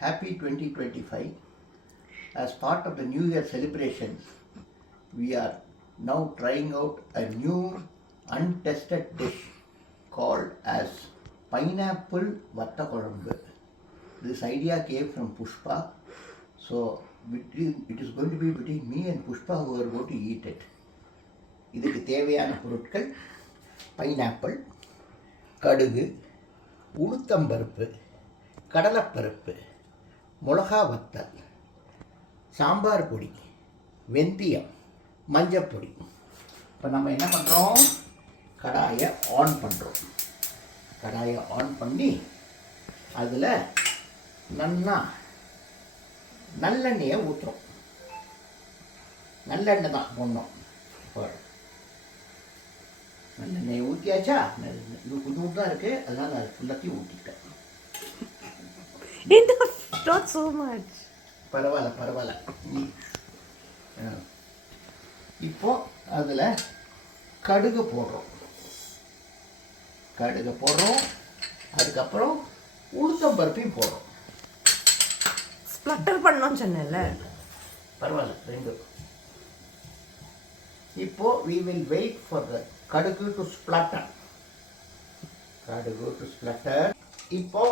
Happy 2025. As part of the New Year celebrations, we are now trying out a new untested dish called as pineapple vatta kolambu. This idea came from Pushpa, so it is going to be between me and Pushpa who are going to eat it. இதுக்கு தேவையான பொருட்கள் pineapple, கடுகு, உளுத்தம்பருப்பு, கடலைப்பருப்பு, மிளகா வத்தல், சாம்பார் பொடி, வெந்தயம், மஞ்சப்பொடி. இப்போ நம்ம என்ன பண்ணுறோம், கடாயை ஆன் பண்ணுறோம். கடாயை ஆன் பண்ணி அதில் நல்லெண்ணெயை ஊற்றுறோம். நல்லெண்ணெய் தான் போடணும். நல்லெண்ணெயை ஊற்றியாச்சா, இது கொஞ்சம் தான் இருக்குது, அதனால் நான் ஃபுல்லாத்தையும் ஊற்றிட்டேன். Not so much. பரவாயில்ல. இப்போ அதில் கடுகு போடுறோம். அதுக்கப்புறம் உளுத்தம்பருப்பையும் போடுறோம். ஸ்ப்ளட்டர் பண்ணோம்னு சொன்னேன்ல. பரவாயில்ல, ரெண்டு. இப்போ we will wait for the கடுகு to splatter. இப்போ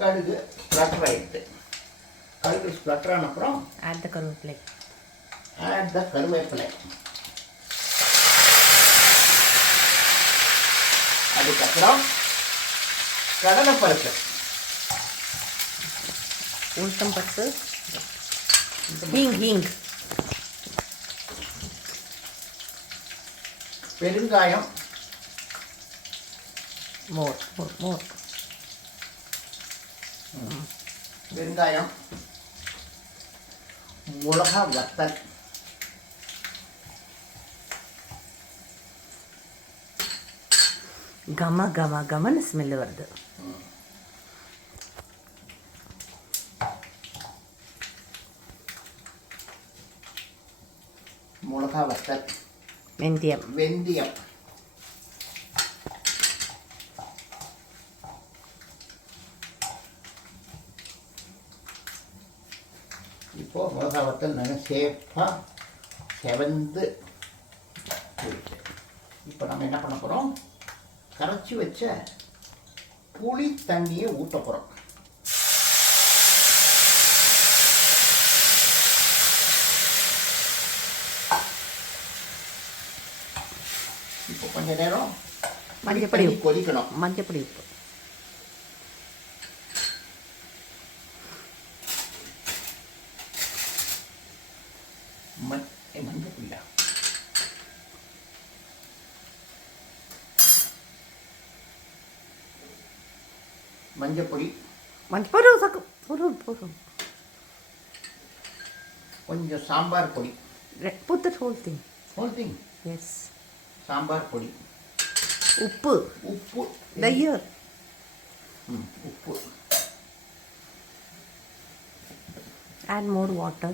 கடுகு ஸ்ப்ளட்டர் ஆகிடுது. கடுகு ஸ்ப்ளட்டர் ஆன அப்புறம் add the கருவேப்பிலை. அதுக்கப்புறம் கடலைப்பருப்பு, உளுத்தம்பருப்பு, ஹிங், பெருங்காயம், மோர் பெருங்காயம், மிளகா வத்தல், கமன்னு ஸ்மெல் வருது. மிளகா வத்தல், வெந்தயம், இப்போ மிளகா வத்தல் நாங்கள் சேஃபாக செவந்து போயிட்டு, இப்போ நம்ம என்ன பண்ண போகிறோம், கரைச்சி வச்ச புளி தண்ணியை ஊற்ற போகிறோம். இப்போ கொஞ்ச நேரம் மஞ்சப்பொடி கொதிக்கணும். மஞ்சப்பொடி உப்பு, மஞ்சப்பொடியா, மஞ்சப்பொடி கொஞ்சம் சாம்பார் பொடி. Put that whole thing. Yes. Sambar பொடி, உப்பு, உப்பு, உப்பு. Add more water.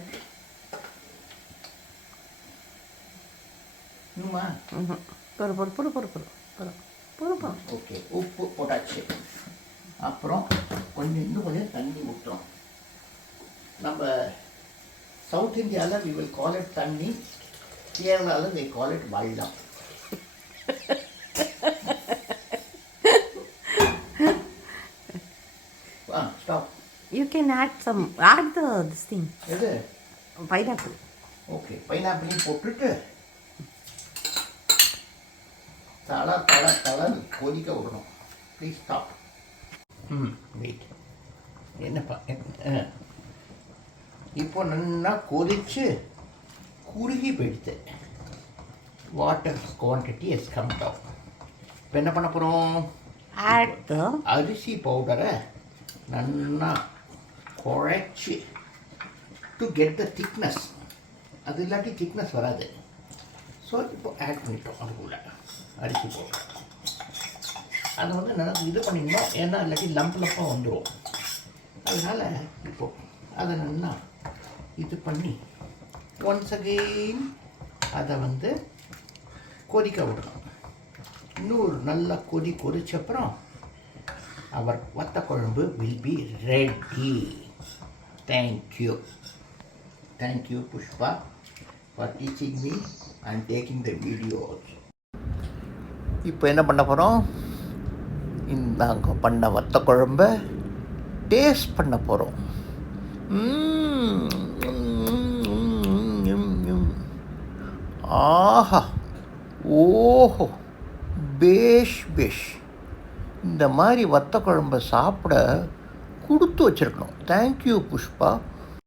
பொறு. ஓகே, உப்பு போட்டாச்சு. அப்புறம் இன்னும் கொஞ்சம் தண்ணி ஊற்றுறோம். நம்ம சவுத் இந்தியாவில் we will call it தண்ணி, கேரளாவில் they call it வள்ளம். Stop. You can add this thing. எது? Pineapple. ஓகே, பைனாப்பிளையும் போட்டுட்டு தலை கொதிக்க விடணும். Please stop. வெயிட். என்னப்பா, இப்போ நல்லா கொதிச்சு குறுகி போயிடுது. Water quantity has come down. இப்போ என்ன பண்ண போகிறோம், அரிசி பவுடரை நல்லா குழைச்சி டு கெட் த திக்னஸ். அது இல்லாட்டி திக்னஸ் வராது. ஸோ இப்போ ஆட் பண்ணிட்டோம் அதுக்குள்ள அரிசி பவுடர். அதை நல்லா இது பண்ணிடணும், ஏன்னா இல்லாட்டி லம்பாக வந்துடும். அதனால் இப்போது அதை நல்லா இது பண்ணி ஒன்ஸ் அகெயின் அதை கொதிக்க விடணும். இன்னொரு நல்லா கொதிச்சப்புறம் அவர் வத்த குழம்பு will be ready. Thank you. Thank you, Pushpa, for teaching me and taking the video also. இப்போ என்ன பண்ண போகிறோம்? நாங்கள் பண்ண வத்த குழம்ப டேஸ்ட் பண்ண போகிறோம். ஆஹா, ஓஹோ, பேஷ் பேஷ். இந்த மாதிரி வத்த குழம்ப சாப்பிட கொடுத்து வச்சுருக்கணும். தேங்க்யூ புஷ்பா.